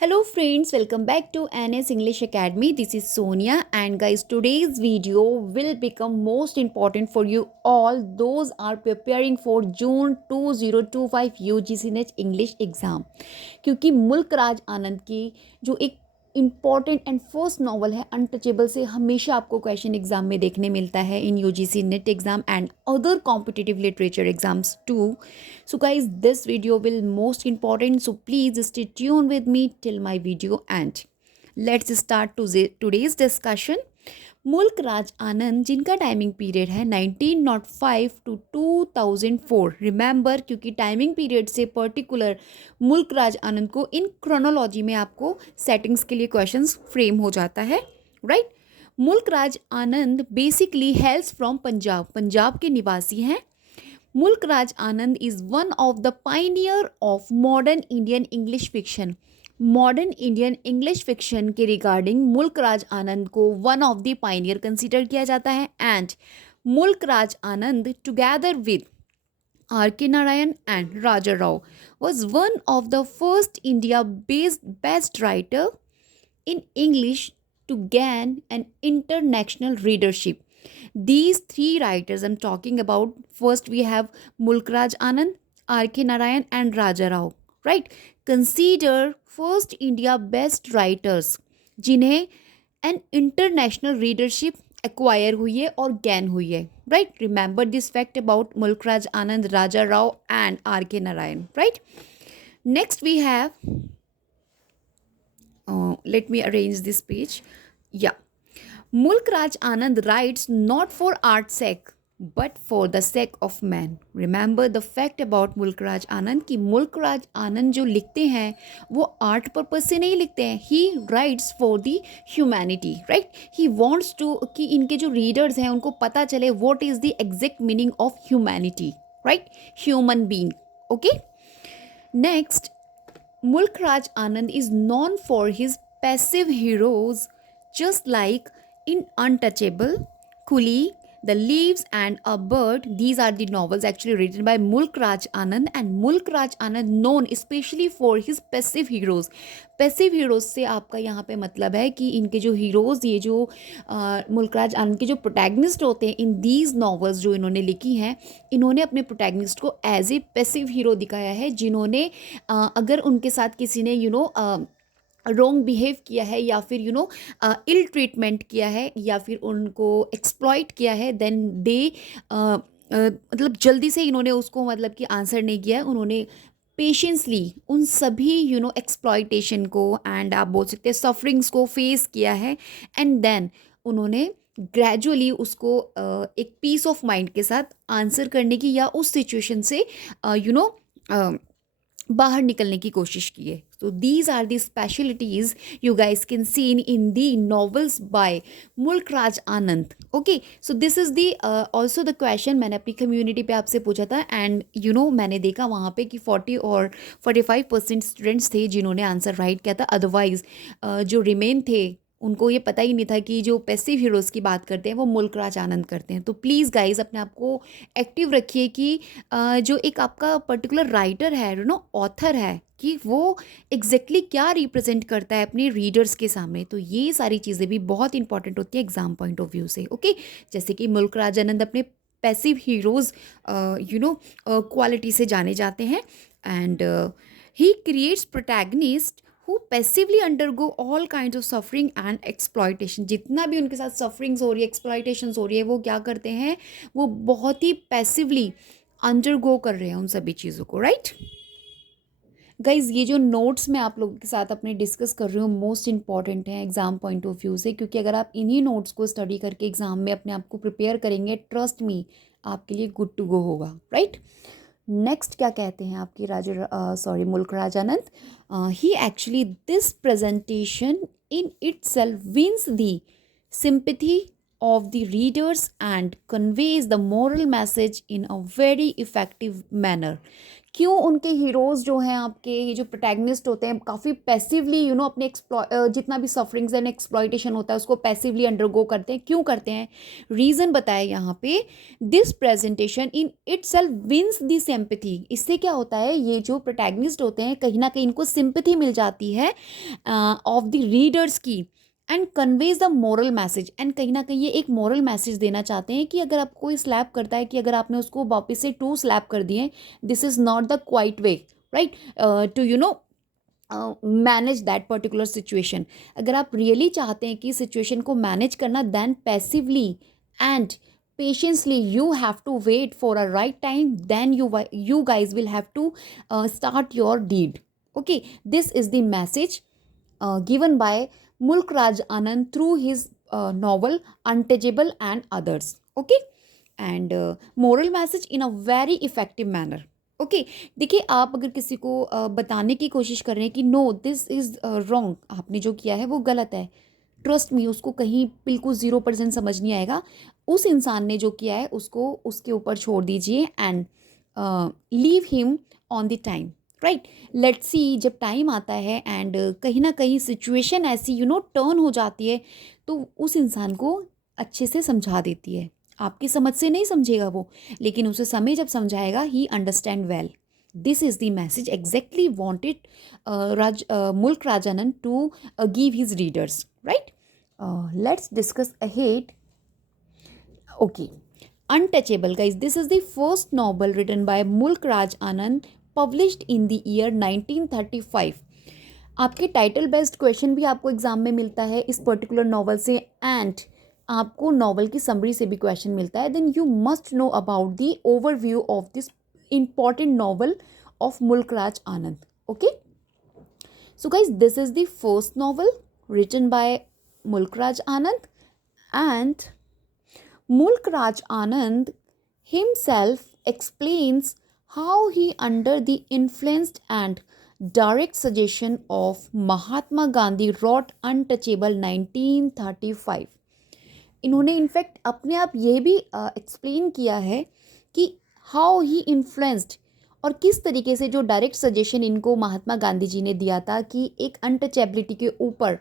Hello friends, welcome back to NS English Academy. This is Sonia and guys today's video will become most important for you all those are preparing for June 2025 UGC NET English exam क्योंकि मुल्क राज आनंद की जो एक important and first novel है untouchable से हमेशा आपको question exam में देखने मिलता है in UGC NET exam and other competitive literature exams too. So guys, this video will most important, so please stay tuned with me till my video end. Let's start today's discussion. मुल्क राज आनंद जिनका timing period है 1905 to 2004. Remember, क्योंकि timing period से particular मुल्क राज आनंद को इन chronology में आपको settings के लिए क्वेश्चंस फ्रेम हो जाता है, right. Mulk Raj Anand basically hails from Punjab, Punjab के निवासी हैं. Mulk Raj Anand is one of the pioneer of modern Indian English fiction. Modern Indian English fiction के रिगार्डिंग मुल्क राज आनंद को one of the pioneer consider किया जाता है. And Mulk Raj Anand together with R K Narayan and Raja Rao was one of the first India based best writer in English to gain an international readership. These three writers I'm talking about, first we have Mulk Raj Anand, R.K. Narayan and Raja Rao, right? Consider first India best writers जिन्हें an international readership acquire हुई है और gain हुई है, right? Remember this fact about Mulk Raj Anand, Raja Rao and R.K. Narayan, right? Next we have, let me arrange this page. Yeah. Mulk Raj Anand writes not for art's sake but for the sake of man. Remember the fact about Mulk Raj Anand कि मुल्क राज आनंद जो लिखते हैं वो art purpose से नहीं लिखते हैं. He writes for the humanity, right. He wants to कि इनके जो रीडर्स हैं उनको पता चले what is the exact meaning of humanity, right. Human being, okay. Next, Mulk Raj Anand is known for his passive heroes, just like in Untouchable, Coolie, The Leaves and a Bird. These are the novels actually written by Mulk Raj Anand, and Mulk Raj Anand known especially for his passive heroes. Passive heroes से आपका यहाँ पे मतलब है कि इनके जो heroes, ये जो मुल्क राज आनंद के जो प्रोटैगनिस्ट होते हैं इन दीज नॉवेल्स जो इन्होंने लिखी हैं, इन्होंने अपने प्रोटैगनिस्ट को एज ए पैसिव हीरो दिखाया है जिन्होंने अगर उनके साथ किसी ने रॉन्ग बिहेव किया है या फिर इल ट्रीटमेंट किया है या फिर उनको एक्सप्लॉइट किया है, देन दे मतलब जल्दी से इन्होंने उसको मतलब कि आंसर नहीं किया है. उन्होंने पेशेंसली उन सभी एक्सप्लॉइटेशन को एंड आप बोल सकते हैं सफरिंग्स को फेस किया है, एंड देन उन्होंने ग्रेजुअली उसको एक पीस ऑफ माइंड के साथ आंसर करने की या उस सिचुएशन से बाहर निकलने की कोशिश की है. So these are the specialities you guys can see in the novels by Mulk Raj Anand. Okay, so this is the also the question मैंने अपनी community पे आपसे पूछा था, and मैंने देखा वहाँ पे कि 40 और 45% स्टूडेंट्स थे जिन्होंने आंसर राइट किया था. अदरवाइज जो रिमेन थे उनको ये पता ही नहीं था कि जो पैसिव हीरोज़ की बात करते हैं वो मुल्क राज आनंद करते हैं. तो प्लीज़ गाइज अपने आप को एक्टिव रखिए कि जो एक आपका पर्टिकुलर राइटर है ऑथर है कि वो एग्जैक्टली क्या रिप्रेजेंट करता है अपने रीडर्स के सामने. तो ये सारी चीज़ें भी बहुत इंपॉर्टेंट होती है एग्जाम पॉइंट ऑफ व्यू से, ओके. जैसे कि मुल्क राज आनंद अपने पैसिव हीरोज़ क्वालिटी से जाने जाते हैं, and he creates protagonist who passively undergo all kinds of suffering and exploitation. जितना भी उनके साथ सफरिंग्स हो रही है, एक्सप्लॉयटेशंस हो रही है, वो क्या करते हैं, वो बहुत ही पैसिवली अंडरगो कर रहे हैं उन सभी चीज़ों को, राइट. गाइज ये जो नोट्स मैं आप लोगों के साथ अपने डिस्कस कर रही हूँ मोस्ट इंपॉर्टेंट हैं एग्जाम पॉइंट ऑफ व्यू से, क्योंकि अगर आप इन्हीं नोट्स को स्टडी करके एग्जाम में अपने आप को प्रिपेयर करेंगे, ट्रस्ट मी आपके लिए गुड टू गो होगा, राइट. नेक्स्ट क्या कहते हैं आपकी Mulk Raj Anand. He actually this presentation in itself wins the sympathy of the readers and conveys the moral message in a very effective manner. क्यों उनके हीरोज़ जो हैं आपके, ये जो प्रोटैगनिस्ट होते हैं, काफ़ी पैसिवली अपने जितना भी सफरिंग्स एंड एक्सप्लॉयटेशन होता है उसको पैसिवली अंडरगो करते हैं, क्यों करते हैं? रीज़न बताया यहाँ पे। This presentation in itself wins the sympathy. इससे क्या होता है, ये जो प्रोटैगनिस्ट होते हैं कहीं ना कहीं इनको सिंपैथी मिल जाती है ऑफ द रीडर्स की, and conveys the moral message. And कहीं ना कहीं ये एक मोरल मैसेज देना चाहते हैं कि अगर आपको कोई स्लैप करता है, कि अगर आपने उसको वापस से 2 स्लैप कर दिए, this is not the quite way, right, to manage that particular situation. अगर आप रियली चाहते हैं कि सिचुएशन को मैनेज करना, then passively and patiently you have to wait for a right time, then you guys will have to start your deed. Okay, this is the message given by Mulk Raj Anand through his novel Untouchable and Others. Okay, and moral message in a very effective manner. Okay, देखिए आप अगर किसी को बताने की कोशिश कर रहे हैं कि नो दिस इज़ रॉन्ग, आपने जो किया है वो गलत है, ट्रस्ट मी उसको कहीं बिल्कुल 0% समझ नहीं आएगा। उस इंसान ने जो किया है उसको उसके ऊपर छोड़ दीजिए and leave him on the time, right. Let's see, जब टाइम आता है एंड कहीं ना कहीं सिचुएशन ऐसी टर्न हो जाती है, तो उस इंसान को अच्छे से समझा देती है। आपकी समझ से नहीं समझेगा वो, लेकिन उसे समय जब समझाएगा ही understand well. This is the message exactly wanted Mulk Raj Anand to give his readers, right. Let's discuss ahead. Okay, Untouchable, guys. This is the first novel written by Mulk Raj Anand, published in the year 1935. आपके title based question भी आपको exam में मिलता है इस particular novel से, and आपको novel की समरी से भी क्वेश्चन मिलता है। Then you must know about the overview of this important novel of Mulk Raj Anand. Okay, so guys, this is the first novel written by Mulk Raj Anand, and Mulk Raj Anand himself explains how he, under the influence and direct suggestion of Mahatma Gandhi, wrote Untouchable 1935। इन्होंने in fact अपने आप ये भी explain किया है कि how he influenced, और किस तरीके से जो डायरेक्ट सजेशन इनको महात्मा गांधी जी ने दिया था कि एक अनटचेबिलिटी के ऊपर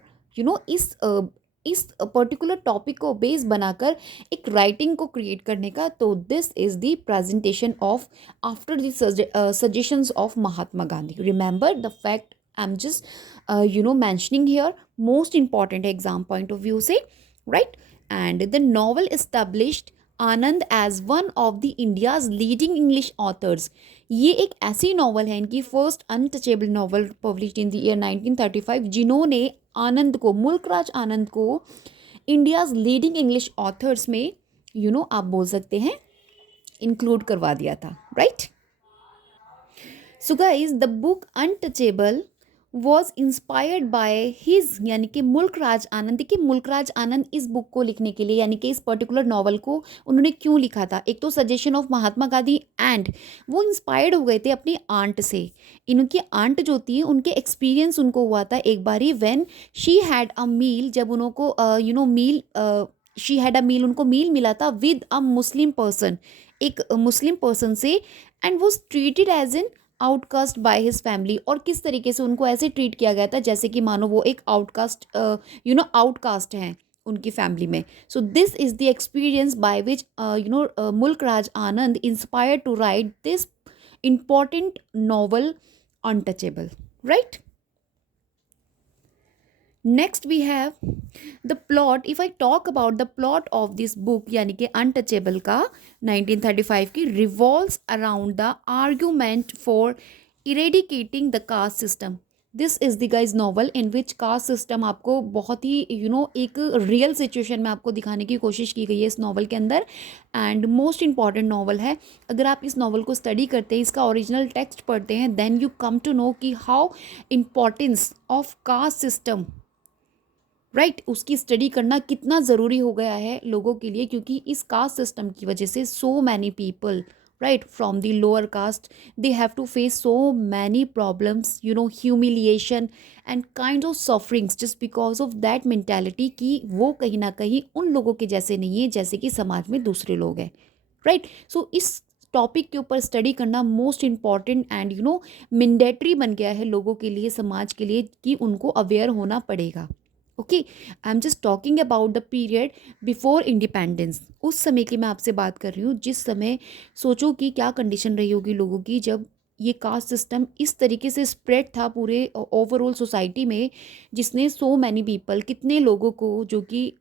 इस पर्टिकुलर टॉपिक को बेस बनाकर एक राइटिंग को क्रिएट करने का। तो this is the presentation of after the suggestions of Mahatma Gandhi. Remember the fact I am just mentioning here, most important exam point of view से, right. And the novel established Anand as one of the India's leading English authors. ये एक ऐसी novel है, इनकी first untouchable novel published in the year 1935, जिन्होंने आनंद को, मुल्क राज आनंद को इंडियाज लीडिंग इंग्लिश ऑथर्स में आप बोल सकते हैं इंक्लूड करवा दिया था, right. So guys, the book untouchable was inspired by his, यानी कि मुल्क राज आनंद। देखिए मुल्क राज आनंद इस बुक को लिखने के लिए, यानी कि इस पर्टिकुलर नॉवल को उन्होंने क्यों लिखा था, एक तो suggestion of Mahatma Gandhi, and वो इंस्पायर्ड हो गए थे अपनी आंट से। इनकी आंट जो थी, उनके एक्सपीरियंस उनको हुआ था एक बारी, व्हेन शी हैड अ मील, जब उनको मील शी हैड अ मील, उनको मील मिला था विद अ मुस्लिम पर्सन, एक मुस्लिम पर्सन से, एंड वो treated as an outcast by his family. और किस तरीके से उनको ऐसे ट्रीट किया गया था जैसे कि मानो वो एक आउटकास्ट आउटकास्ट हैं उनकी फैमिली में। So this is the experience by which Mulk Raj Anand inspired to write this important novel Untouchable, right? Next we have the plot. If I talk about the plot of this book, यानी कि Untouchable का 1935 की, revolves around the argument for eradicating the caste system. This is the guys novel in which caste system आपको बहुत ही एक real situation में आपको दिखाने की कोशिश की गई है इस नॉवल के अंदर, एंड मोस्ट इंपॉर्टेंट नॉवल है। अगर आप इस नॉवल को स्टडी करते हैं, इसका ओरिजिनल टेक्स्ट पढ़ते हैं, then you come to know कि how importance of caste system, right, उसकी स्टडी करना कितना ज़रूरी हो गया है लोगों के लिए, क्योंकि इस कास्ट सिस्टम की वजह से so many people, right, from the lower caste, they have to face so many problems, humiliation and kind of sufferings just because of that mentality कि वो कहीं ना कहीं उन लोगों के जैसे नहीं है जैसे कि समाज में दूसरे लोग हैं, right। So इस टॉपिक के ऊपर स्टडी करना मोस्ट इम्पॉर्टेंट एंड मैंडेटरी बन गया है लोगों के लिए, समाज के लिए, कि उनको अवेयर होना पड़ेगा। Okay, I am just talking about the period before independence. उस समय की मैं आपसे बात कर रही हूँ जिस समय, सोचो कि क्या कंडीशन रही होगी लोगों की जब ये कास्ट सिस्टम इस तरीके से स्प्रेड था पूरे ओवरऑल सोसाइटी में, जिसने सो मैनी पीपल, कितने लोगों को जो कि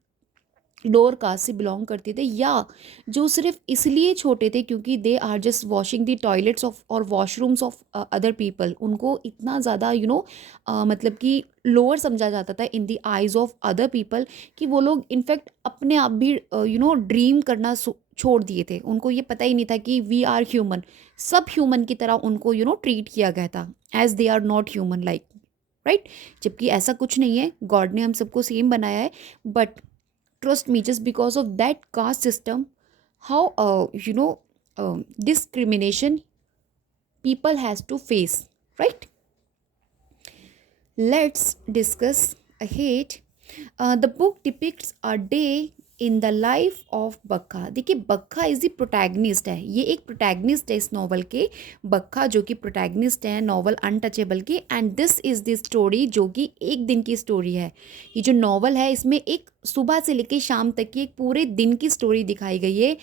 लोअर कास्ट से बिलोंग करते थे, या जो सिर्फ इसलिए छोटे थे क्योंकि they are just washing the toilets of और वॉशरूम्स ऑफ अदर पीपल, उनको इतना ज़्यादा मतलब कि लोअर समझा जाता था in the eyes of other people, कि वो लोग इनफैक्ट अपने आप भी ड्रीम करना छोड़ दिए थे। उनको ये पता ही नहीं था कि वी आर ह्यूमन, सब ह्यूमन की तरह उनको ट्रीट किया गया था, as they are not human like, right. जबकि ऐसा कुछ नहीं है, गॉड ने हम सबको सेम बनाया है। But trust me, just because of that caste system, how discrimination people has to face, right? Let's discuss ahead. The book depicts a day in the life of बक्का। देखिए, बक्का इज द प्रोटैगनिस्ट है, ये एक protagonist है इस novel के, बक्का जो कि प्रोटैगनिस्ट है नॉवल अनटचेबल की। And this is the story जो कि एक दिन की स्टोरी है। ये जो नॉवल है इसमें एक सुबह से लेकर शाम तक की एक पूरे दिन की स्टोरी दिखाई गई है,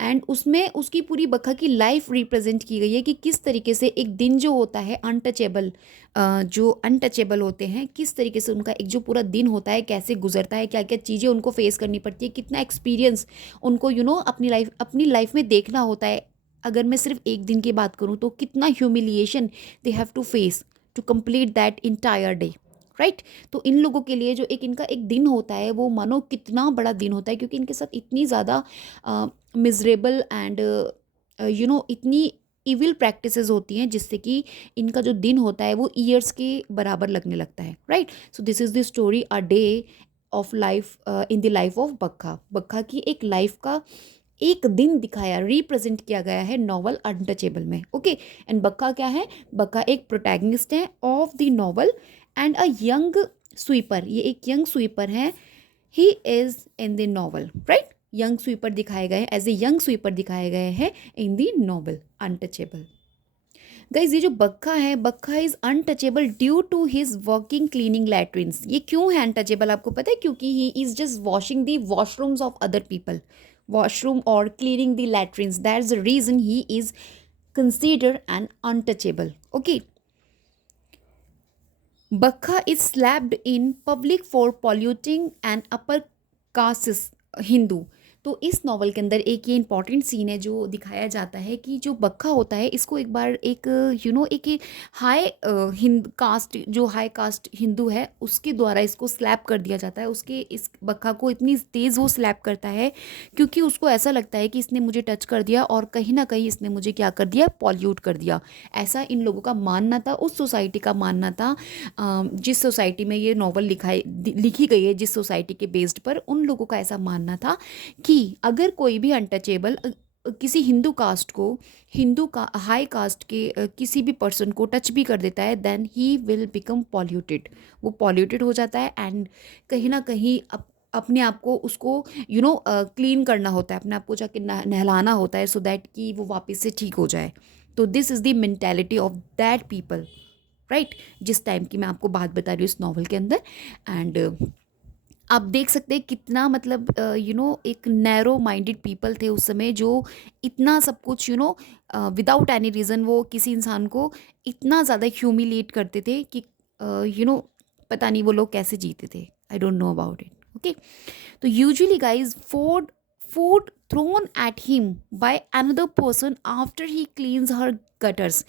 एंड उसमें उसकी पूरी बक्का की लाइफ रिप्रेजेंट की गई है कि किस तरीके से एक दिन जो होता है अनटचेबल, जो अनटचेबल होते हैं, किस तरीके से उनका एक जो पूरा दिन होता है कैसे गुजरता है, क्या क्या चीज़ें उनको फेस करनी पड़ती है, कितना एक्सपीरियंस उनको अपनी लाइफ में देखना होता है। अगर मैं सिर्फ एक दिन की बात करूँ तो कितना humiliation they have to face to complete that entire day, right. तो इन लोगों के लिए जो एक इनका एक दिन होता है वो मानो कितना बड़ा दिन होता है, क्योंकि इनके साथ इतनी ज़्यादा मिजरेबल एंड इतनी इविल प्रैक्टिसेस होती हैं जिससे कि इनका जो दिन होता है वो ईयर्स के बराबर लगने लगता है, right. So this is the story a day of life in the life of बक्का। बक्का की एक लाइफ का एक दिन दिखाया, रिप्रेजेंट किया गया है नॉवल अनटचेबल में। ओके, एंड बक्का क्या है? बक्का एक प्रोटैगनिस्ट है of the novel and a young sweeper. ये एक यंग स्वीपर है, he is in the novel, right. Young sweeper दिखाए गए, एज ए यंग स्वीपर दिखाए गए हैं in the novel untouchable. Guys, ये जो बक्का है, Bakha is untouchable due to his working cleaning latrines. ये क्यों है अनटचेबल आपको पता है? क्योंकि he is just washing the washrooms of other people, washroom और cleaning the latrines, that is the reason he is considered an untouchable. Okay, Bakha is slapped in public for polluting an upper caste Hindu. तो इस novel के अंदर एक ये important scene है जो दिखाया जाता है कि जो बक्का होता है इसको एक बार एक एक हाई हिंद कास्ट, जो हाई कास्ट हिंदू है उसके द्वारा इसको स्लैप कर दिया जाता है। उसके इस बक्का को इतनी तेज़ वो स्लैप करता है क्योंकि उसको ऐसा लगता है कि इसने मुझे टच कर दिया और कहीं ना कहीं इसने मुझे क्या कर दिया, पॉल्यूट कर दिया। ऐसा इन लोगों का मानना था, उस सोसाइटी का मानना था जिस सोसाइटी में ये नॉवल लिखी गई है, जिस सोसाइटी के बेस्ड पर उन लोगों का ऐसा मानना था कि अगर कोई भी अनटचेबल किसी हिंदू कास्ट को, हिंदू का हाई कास्ट के किसी भी पर्सन को टच भी कर देता है, then he will become polluted. वो पॉल्यूटेड हो जाता है एंड कहीं ना कहीं अपने आप को उसको क्लीन करना होता है, अपने आप को जाके नहलाना होता है सो दैट कि वो वापस से ठीक हो जाए। तो this is the mentality of that people, right. जिस टाइम की मैं आपको बात बता रही हूँ इस नॉवल के अंदर। एंड आप देख सकते हैं कितना मतलब एक नैरो माइंडेड पीपल थे उस समय, जो इतना सब कुछ विदाउट एनी रीज़न वो किसी इंसान को इतना ज़्यादा ह्यूमिलिएट करते थे कि पता नहीं वो लोग कैसे जीते थे। I don't know about it. Okay, तो usually guys food thrown at him by another person after he cleans her gutters.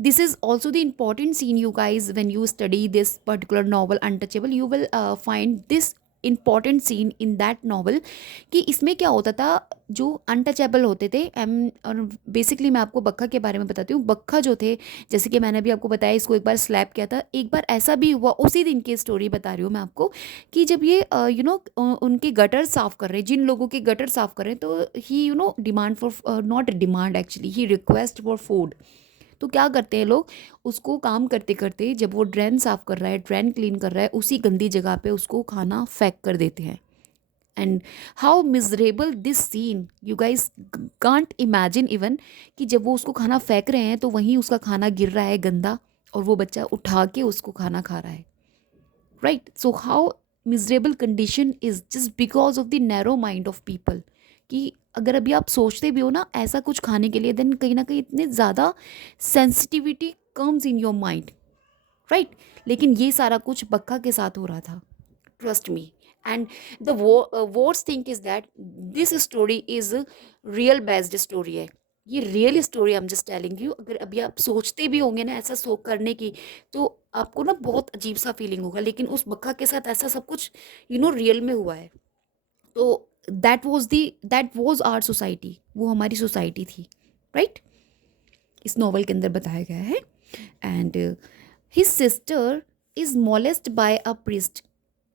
This is also the important scene, you guys, when you study this particular novel Untouchable, you will find this important scene in that novel. कि इसमें क्या होता था, जो untouchable होते थे, और basically मैं आपको बक्का के बारे में बताती हूँ। बक्का जो थे, जैसे कि मैंने अभी आपको बताया, इसको एक बार स्लैप किया था। एक बार ऐसा भी हुआ, उसी दिन की स्टोरी बता रही हूँ मैं आपको, कि जब ये उनके गटर साफ़ कर रहे हैं, जिन लोगों के गटर साफ़ कर रहे हैं, तो he demand for, not demand actually, he request for food. तो क्या करते हैं लोग, उसको काम करते करते जब वो ड्रेन साफ़ कर रहा है, ड्रेन क्लीन कर रहा है, उसी गंदी जगह पे उसको खाना फेंक कर देते हैं। And how miserable this scene, you guys can't imagine even कि जब वो उसको खाना फेंक रहे हैं तो वहीं उसका खाना गिर रहा है गंदा, और वो बच्चा उठा के उसको खाना खा रहा है, right. So how miserable condition is just because of the narrow mind of people. कि अगर अभी आप सोचते भी हो ना ऐसा कुछ खाने के लिए, देन कहीं ना कहीं इतने ज़्यादा sensitivity comes in your mind, right. लेकिन ये सारा कुछ बक्का के साथ हो रहा था, trust me. And the worst thing is that this story is real based story है. ये real story I am just telling you. अगर अभी आप सोचते भी होंगे ना ऐसा सो करने की, तो आपको ना बहुत अजीब सा फीलिंग होगा, लेकिन उस बक्का के साथ ऐसा सब कुछ रियल में हुआ है. तो दैट वॉज आवर सोसाइटी, वो हमारी सोसाइटी थी, राइट. इस नॉवल के अंदर बताया गया है. And his sister is molested by a priest.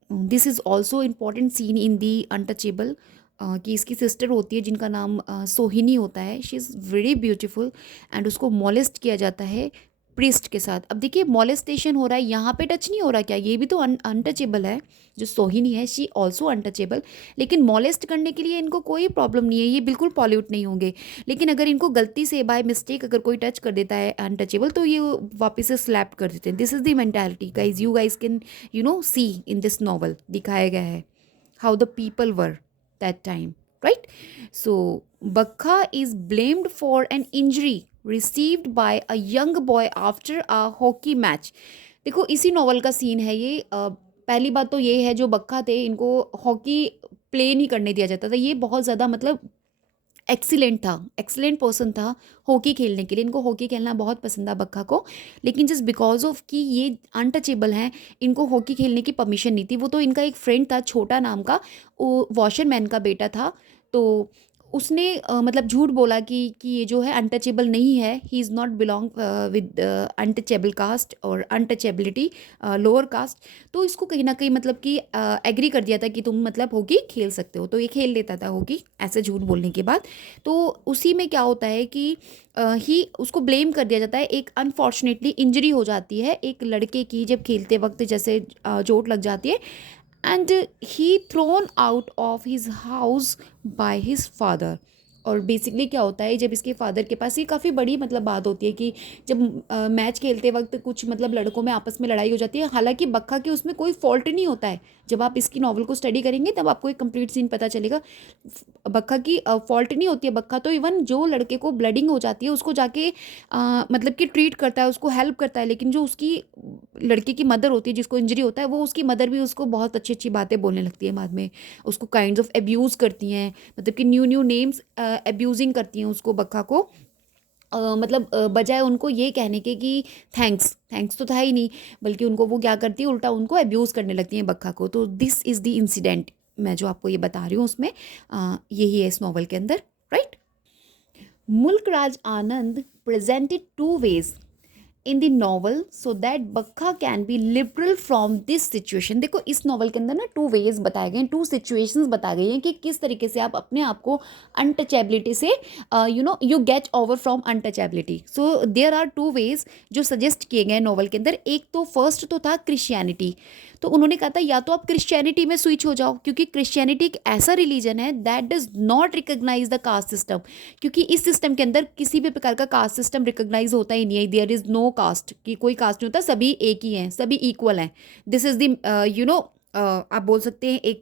This is also important scene in the untouchable. कि इसकी सिस्टर होती है जिनका नाम सोहिनी होता है. She is very beautiful and उसको मॉलेस्ट किया जाता है प्रिस्ट के साथ. अब देखिए मॉलेस्टेशन हो रहा है, यहाँ पे टच नहीं हो रहा क्या, ये भी तो अनटचेबल है. जो सोहिनी है शी ऑल्सो अनटचेबल, लेकिन मॉलेस्ट करने के लिए इनको कोई प्रॉब्लम नहीं है, ये बिल्कुल पॉल्यूट नहीं होंगे. लेकिन अगर इनको गलती से बाय मिस्टेक अगर कोई टच कर देता है अनटचेबल, तो ये वापस से स्लैप कर देते हैं. This is the mentality guys, you guys can see in this novel. दिखाया गया है how the people were that time, right. So Bakha is blamed for an injury received by a young boy after a hockey match. देखो इसी novel का scene है ये. पहली बात तो ये है, जो बक्खा थे इनको हॉकी प्ले नहीं करने दिया जाता था. ये बहुत ज़्यादा मतलब एक्सीलेंट था, एक्सीलेंट पर्सन था हॉकी खेलने के लिए. इनको हॉकी खेलना बहुत पसंद था बक्खा को, लेकिन जस्ट बिकॉज ऑफ कि ये अनटचेबल हैं, इनको हॉकी खेलने की परमिशन नहीं थी. वो तो इनका एक फ्रेंड था छोटा नाम का, वो वॉशरमैन का बेटा था. तो उसने मतलब झूठ बोला कि ये जो है अनटचेबल नहीं है, he is not belong with untouchable caste और अनटचेबिलिटी लोअर कास्ट. तो इसको कहीं ना कहीं मतलब कि एग्री कर दिया था कि तुम मतलब हॉकी खेल सकते हो. तो ये खेल लेता था हॉकी ऐसे झूठ बोलने के बाद. तो उसी में क्या होता है कि ही उसको ब्लेम कर दिया जाता है. एक अनफॉर्चुनेटली इंजरी हो जाती है एक लड़के की, जब खेलते वक्त जैसे चोट लग जाती है, and he thrown out of his house by his father. और बेसिकली क्या होता है, जब इसके फादर के पास, ये काफ़ी बड़ी मतलब बात होती है कि जब मैच खेलते वक्त कुछ मतलब लड़कों में आपस में लड़ाई हो जाती है. हालांकि बक्खा के उसमें कोई फॉल्ट नहीं होता है. जब आप इसकी नॉवल को स्टडी करेंगे तब आपको एक कंप्लीट सीन पता चलेगा. बक्खा की फॉल्ट नहीं होती है. बक्खा तो इवन जो लड़के को ब्लडिंग हो जाती है उसको जाके मतलब कि ट्रीट करता है, उसको हेल्प करता है. लेकिन जो उसकी लड़के की मदर होती है जिसको इंजरी होता है, वो उसकी मदर भी उसको बहुत अच्छी अच्छी बातें बोलने लगती है बाद में. उसको काइंड्स ऑफ एब्यूज़ करती हैं, मतलब कि न्यू न्यू नेम्स एब्यूजिंग करती हैं उसको, बक्खा को. मतलब बजाय उनको ये कहने के कि थैंक्स, थैंक्स तो था ही नहीं, बल्कि उनको वो क्या करती है, उल्टा उनको एब्यूज़ करने लगती हैं बक्खा को. तो दिस इज़ द इंसिडेंट मैं जो आपको ये बता रही हूँ उसमें यही है इस नॉवल के अंदर, right. Mulk Raj Anand presented two ways in the novel so that Bakha can be liberal from this situation. देखो इस नॉवल के अंदर ना टू वेज बताए गए हैं, टू सिचुएशंस बताई गई हैं कि किस तरीके से आप अपने आप को अनटचेबिलिटी से you get over from untouchability. So there are two ways जो सजेस्ट किए गए नॉवल के अंदर. एक तो फर्स्ट तो था क्रिश्चियनिटी. तो उन्होंने कहा था या तो आप क्रिश्चियनिटी में स्विच हो जाओ, क्योंकि क्रिश्चियनिटी एक ऐसा रिलीजन है that does not recognise the caste system. क्योंकि इस सिस्टम के अंदर किसी भी प्रकार का कास्ट सिस्टम रिकग्नाइज होता ही नहीं है. देयर इज नो कास्ट, कि कोई कास्ट नहीं होता, सभी एक ही हैं, सभी इक्वल हैं. दिस इज द आप बोल सकते हैं एक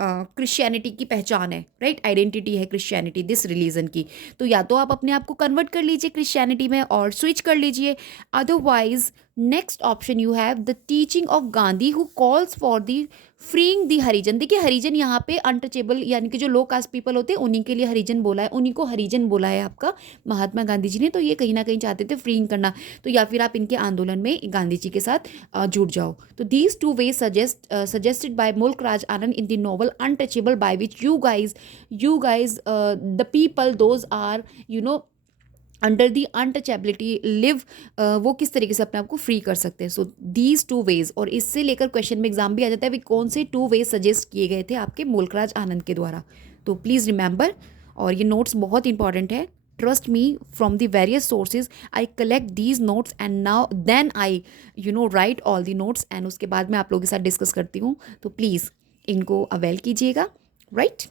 क्रिश्चियनिटी की पहचान है, राइट. आइडेंटिटी है क्रिश्चियनिटी दिस रिलीजन की. तो या तो आप अपने आप को कन्वर्ट कर लीजिए क्रिश्चियनिटी में और स्विच कर लीजिए. Otherwise next option you have the teaching of Gandhi who calls for the freeing the Harijan. देखिए हरिजन यहाँ पे अनटचेबल यानी कि जो लो कास्ट पीपल होते हैं उन्हीं के लिए हरिजन बोला है, उन्हीं को हरिजन बोला है आपका महात्मा गांधी जी ने. तो ये कहीं ना कहीं चाहते थे फ्रीइंग करना. तो या फिर आप इनके आंदोलन में गांधी जी के साथ जुड़ जाओ. तो these two ways suggested by Mulk Raj Anand in the novel untouchable, by which you guys the people those are under the untouchability live, वो किस तरीके से अपने आप को फ्री कर सकते हैं. सो दीज टू वेज, और इससे लेकर क्वेश्चन में एग्जाम भी आ जाता है कौन से टू वेज सजेस्ट किए गए थे आपके मुल्कराज आनंद के द्वारा. तो प्लीज़ रिमेंबर, और ये नोट्स बहुत इंपॉर्टेंट है. Trust me, from the various sources I collect these notes and now then I write all the notes, and उसके बाद मैं आप लोगों के साथ डिस्कस करती हूँ. तो प्लीज़ इनको अवेल कीजिएगा right?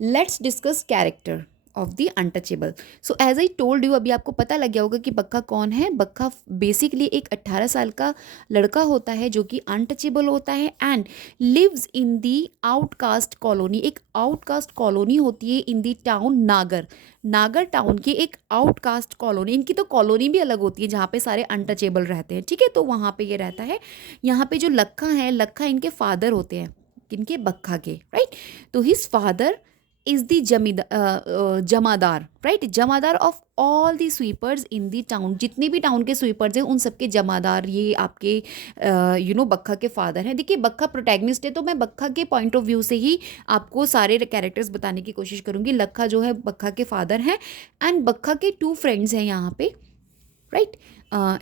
Let's discuss character of the untouchable. So as I told you, अभी आपको पता लग गया होगा कि बक्का कौन है. बक्का बेसिकली एक 18 साल का लड़का होता है जो कि अनटचेबल होता है and lives in the outcast colony. एक आउटकास्ट कॉलोनी होती है इन दी टाउन नागर. नागर टाउन की एक आउटकास्ट कॉलोनी. इनकी तो कॉलोनी भी अलग होती है जहाँ पे सारे अनटचेबल रहते हैं, ठीक है. तो वहाँ पे ये रहता है. यहाँ पे जो लखा है, लखा इनके फादर होते हैं, किनके, बक्का के, राइट. तो his father is the Jamadar, right, Jamadar of all the sweepers in the town. जितने भी टाउन के स्वीपर्स हैं उन सबके जमादार ये आपके बक्का के फादर हैं. देखिए बक्का प्रोटैगनिस्ट है तो मैं बक्का के पॉइंट ऑफ व्यू से ही आपको सारे कैरेक्टर्स बताने की कोशिश करूंगी. लखा जो है बक्का के फादर हैं एंड बक्का के 2 फ्रेंड्स हैं यहाँ पे, राइट.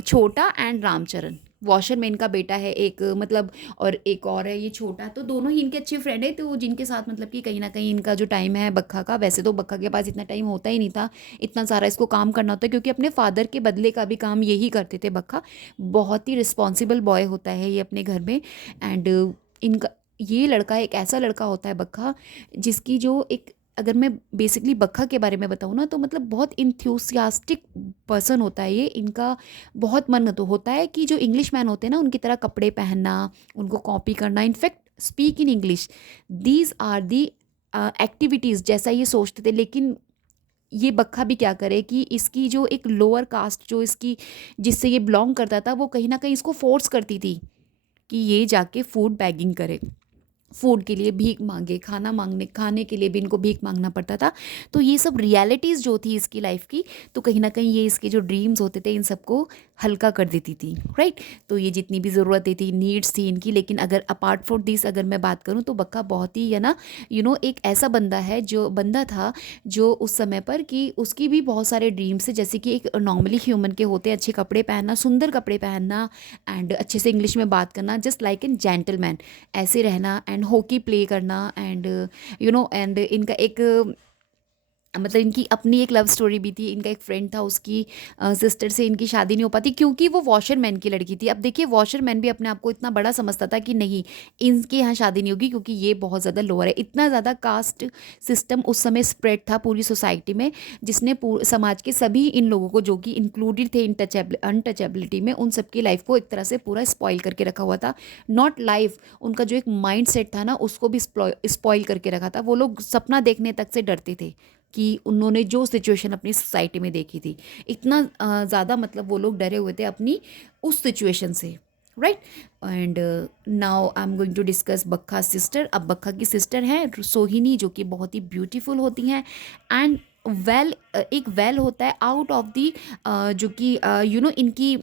छोटा एंड रामचरण, वॉशरमैन का बेटा है एक, मतलब, और एक और है ये छोटा. तो दोनों ही इनके अच्छे फ्रेंड है, तो जिनके साथ मतलब कि कहीं ना कहीं इनका जो टाइम है बक्का का, वैसे तो बक्का के पास इतना टाइम होता ही नहीं था, इतना सारा इसको काम करना होता है क्योंकि अपने फादर के बदले का भी काम यही करते थे बक्का. बहुत ही रिस्पॉन्सिबल बॉय होता है ये अपने घर में. एंड इनका ये लड़का एक ऐसा लड़का होता है बक्का, जिसकी जो एक, अगर मैं बेसिकली बक्का के बारे में बताऊँ ना, तो मतलब बहुत इंथ्यूसियास्टिक पर्सन होता है ये. इनका बहुत मन तो होता है कि जो इंग्लिश मैन होते हैं ना उनकी तरह कपड़े पहनना, उनको कॉपी करना, in fact speak in English. These are the activities जैसा ये सोचते थे. लेकिन ये बक्का भी क्या करे कि इसकी जो एक लोअर कास्ट जो इसकी, जिससे ये बिलोंग करता था, वो कहीं ना कहीं इसको फोर्स करती थी कि ये जाके फूड बैगिंग करे, फूड के लिए भीख मांगे, खाने के लिए भी इनको भीख मांगना पड़ता था. तो ये सब रियलिटीज़ जो थी इसकी लाइफ की, तो कहीं ना कहीं ये इसके जो ड्रीम्स होते थे इन सबको हल्का कर देती थी, राइट. तो ये जितनी भी ज़रूरतें थी, नीड्स थी इनकी. लेकिन अगर अपार्ट फ्रॉम दिस अगर मैं बात करूँ तो बक्का बहुत ही है ना, एक ऐसा बंदा था जो उस समय पर कि उसकी भी बहुत सारे ड्रीम्स थे, जैसे कि एक नॉर्मली ह्यूमन के होते हैं, अच्छे कपड़े पहनना, सुंदर कपड़े पहनना एंड अच्छे से इंग्लिश में बात करना, जस्ट लाइक एन जेंटलमैन, ऐसे रहना एंड हॉकी प्ले करना. एंड एंड इनका एक, मतलब इनकी अपनी एक लव स्टोरी भी थी. इनका एक फ्रेंड था, उसकी सिस्टर से इनकी शादी नहीं हो पाती क्योंकि वो वॉशरमैन की लड़की थी. अब देखिए वॉशरमैन भी अपने आप को इतना बड़ा समझता था कि नहीं, इनके यहाँ शादी नहीं होगी क्योंकि ये बहुत ज़्यादा लोअर है. इतना ज़्यादा कास्ट सिस्टम उस समय स्प्रेड था पूरी सोसाइटी में, जिसने समाज के सभी इन लोगों को जो कि इंक्लूडेड थे अनटचेबिलिटी में, उन सबकी लाइफ को एक तरह से पूरा स्पॉइल करके रखा हुआ था. नॉट लाइफ, उनका जो एक माइंड सेट था ना उसको भी स्पॉइल करके रखा था. वो लोग सपना देखने तक से डरते थे कि उन्होंने जो सिचुएशन अपनी सोसाइटी में देखी थी, इतना ज़्यादा मतलब वो लोग डरे हुए थे अपनी उस सिचुएशन से, right. And now I am going to discuss Bakha sister. अब बक्का की सिस्टर हैं सोहिनी, जो कि बहुत ही ब्यूटीफुल होती हैं. एंड एक वेल होता है आउट ऑफ दी, जो कि इनकी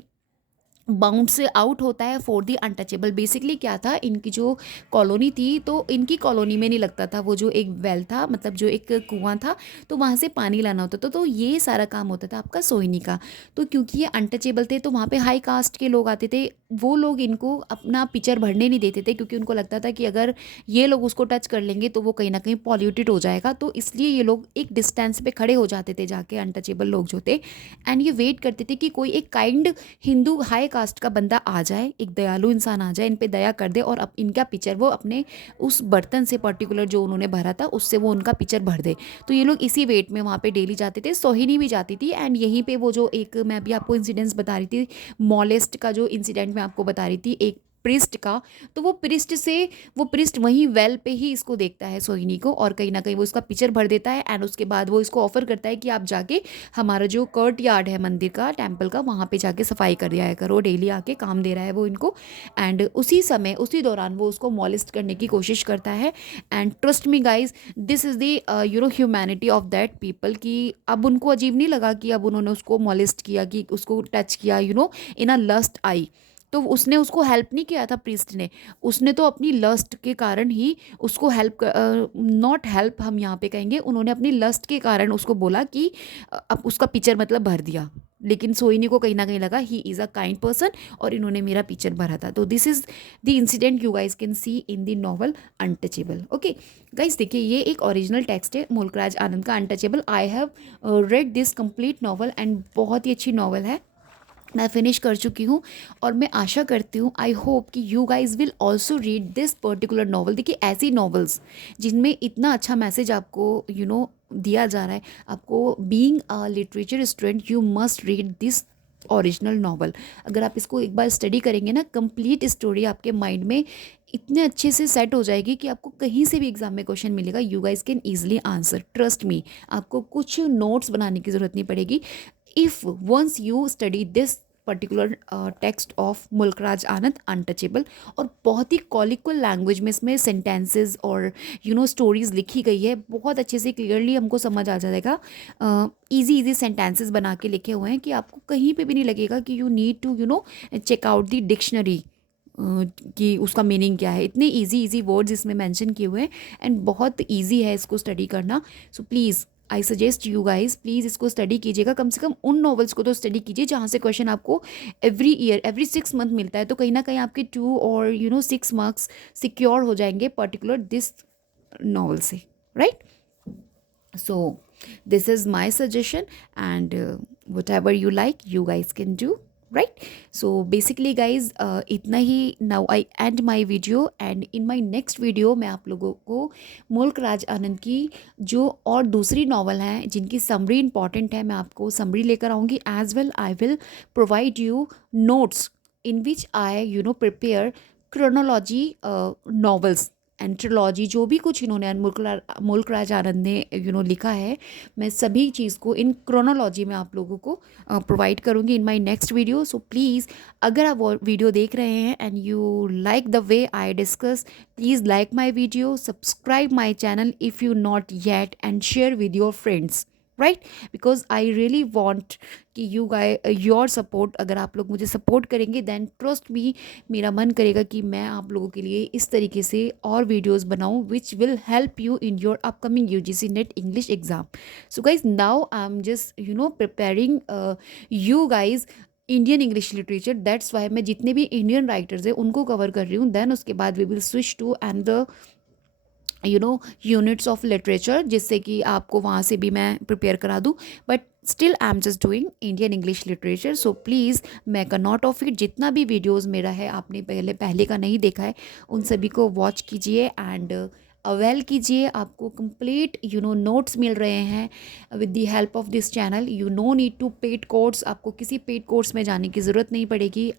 बाउंड से आउट होता है फॉर दी अनटचेबल. बेसिकली क्या था, इनकी जो कॉलोनी थी तो इनकी कॉलोनी में नहीं लगता था वो जो एक वेल था, मतलब जो एक कुआं था, तो वहाँ से पानी लाना होता था. तो ये सारा काम होता था आपका सोहिनी का. तो क्योंकि ये अनटचेबल थे तो वहाँ पे हाई कास्ट के लोग आते थे, वो लोग इनको अपना पिक्चर भरने नहीं देते थे क्योंकि उनको लगता था कि अगर ये लोग उसको टच कर लेंगे तो वो कहीं ना कहीं पॉल्यूटेड हो जाएगा. तो इसलिए ये लोग एक डिस्टेंस पे खड़े हो जाते थे जाके, अनटचेबल लोग जो थे. एंड ये वेट करते थे कि कोई एक काइंड हिंदू हाई कास्ट का बंदा आ जाए, एक दयालु इंसान आ जाए, इन पे दया कर दे और अब इनका पिक्चर वो अपने उस बर्तन से पर्टिकुलर जो उन्होंने भरा था उससे वो उनका पिक्चर भर दे. तो ये लोग इसी वेट में वहाँ पे डेली जाते थे. सोहिनी भी जाती थी. एंड यहीं पे वो जो एक मैं अभी आपको इंसिडेंट्स बता रही थी, मॉलेस्ट का जो इंसिडेंट मैं आपको बता रही थी एक प्रिस्ट का, तो वो प्रिस्ट वहीं वेल पे ही इसको देखता है सोहिनी को, और कहीं ना कहीं वो इसका पिक्चर भर देता है. एंड उसके बाद वो इसको ऑफर करता है कि आप जाके हमारा जो कर्ट यार्ड है मंदिर का, टेम्पल का, वहाँ पे जाके सफाई कर दिया करो, डेली आके काम दे रहा है वो इनको. एंड उसी दौरान वो उसको मॉलेस्ट करने की कोशिश करता है. And trust me guys, this is the humanity of that people, कि अब उनको अजीब नहीं लगा कि अब उन्होंने उसको मॉलेस्ट किया, कि उसको टच किया इन अ लस्ट आई. तो उसने उसको हेल्प नहीं किया था प्रीस्ट ने, उसने तो अपनी लस्ट के कारण ही उसको हेल्प, नॉट हेल्प हम यहाँ पे कहेंगे, उन्होंने अपनी लस्ट के कारण उसको बोला कि अब उसका पिक्चर मतलब भर दिया. लेकिन सोहिनी को कहीं ना कहीं लगा he is a kind person और इन्होंने मेरा पिक्चर भरा था. तो this is the incident you guys can see in the novel untouchable. Okay guys, देखिए ये एक ओरिजिनल टेक्स्ट है मुल्कराज आनंद का, untouchable. I have read this complete novel and बहुत ही अच्छी नॉवल है. मैं फिनिश कर चुकी हूँ और मैं आशा करती हूँ, आई होप कि you guys will also read this particular novel. देखिए ऐसी नॉवेल्स जिनमें इतना अच्छा मैसेज आपको दिया जा रहा है, आपको being a literature student you must read this original novel. अगर आप इसको एक बार स्टडी करेंगे ना, कंप्लीट स्टोरी आपके माइंड में इतने अच्छे से सेट हो जाएगी कि आपको कहीं से भी एग्जाम में क्वेश्चन मिलेगा, you guys can easily answer, trust me. आपको कुछ नोट्स बनाने की ज़रूरत नहीं पड़ेगी। If once you study this particular text of Mulk Raj Anand untouchable, और बहुत ही कॉलिकल लैंग्वेज में इसमें सेंटेंसेस और स्टोरीज लिखी गई है, बहुत अच्छे से क्लियरली हमको समझ आ जाएगा। इजी इजी सेंटेंसेस बना के लिखे हुए हैं कि आपको कहीं पे भी नहीं लगेगा कि you need to check out the dictionary कि उसका मीनिंग क्या है। इतने इजी इजी वर्ड्स इसमें मेंशन किए हुए हैं एंड बहुत इजी है इसको स्टडी करना। So please I suggest you guys, please इसको स्टडी कीजिएगा। कम से कम उन नॉवेल्स को तो स्टडी कीजिए जहाँ से क्वेश्चन आपको एवरी ईयर एवरी 6 मंथ मिलता है, तो कहीं ना कहीं आपके 2 और 6 मार्क्स सिक्योर हो जाएंगे पर्टिकुलर दिस नॉवल से, right. So this is my suggestion, and whatever you like you guys can do, right? So basically guys, इतना ही। now I end my video, and in my next video मैं आप लोगों को मुल्क राज आनंद की जो और दूसरी नॉवल हैं जिनकी समरी इंपॉर्टेंट है, मैं आपको समरी लेकर आऊँगी। As well I will provide you notes in which I prepare chronology novels and trilogy, जो भी कुछ इन्होंने मुल्क राज आनंद ने लिखा है, मैं सभी चीज़ को इन क्रोनोलॉजी में आप लोगों को प्रोवाइड करूँगी in my next video. So please अगर आप वो वीडियो देख रहे हैं and you like the way I discuss, please like my video, subscribe my channel if you not yet, and share with your friends, right. Because I really want कि your support, अगर आप लोग मुझे support करेंगे then trust me, मेरा मन करेगा कि मैं आप लोगों के लिए इस तरीके से और वीडियोस बनाऊं which will help you in your upcoming UGC NET English exam. So guys now I am just preparing you guys Indian English literature, that's why मैं जितने भी इंडियन राइटर्स हैं उनको कवर कर रही हूँ। देन उसके बाद we will switch to and the units of literature, जिससे कि आपको वहाँ से भी मैं प्रिपेयर करा दूँ, but still I am just doing Indian English literature. So please make a note of it. जितना भी वीडियोज़ मेरा है आपने पहले का नहीं देखा है, उन सभी को वॉच कीजिए एंड अवेल कीजिए। आपको कंप्लीट नोट्स मिल रहे हैं with the help of this channel. You no need to paid course, आपको किसी पेड कोर्स में जाने की ज़रूरत नहीं पड़ेगी।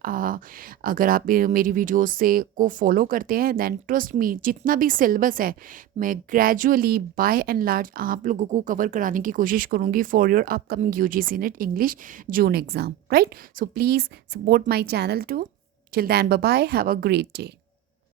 अगर आप मेरी वीडियोस से को फॉलो करते हैं देन ट्रस्ट मी, जितना भी सिलेबस है मैं ग्रेजुअली बाय एंड लार्ज आप लोगों को कवर कराने की कोशिश करूँगी for your upcoming UGC NET English June exam, right. So please support my channel too. Till then bye bye, have a great day.